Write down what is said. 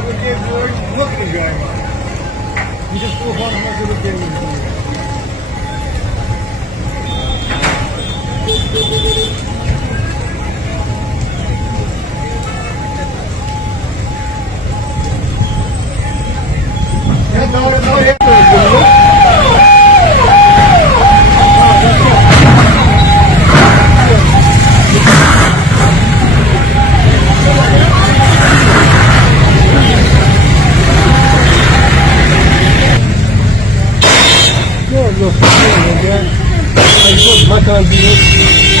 7 days we were looking going on. We just go on how to look at Makan diyor.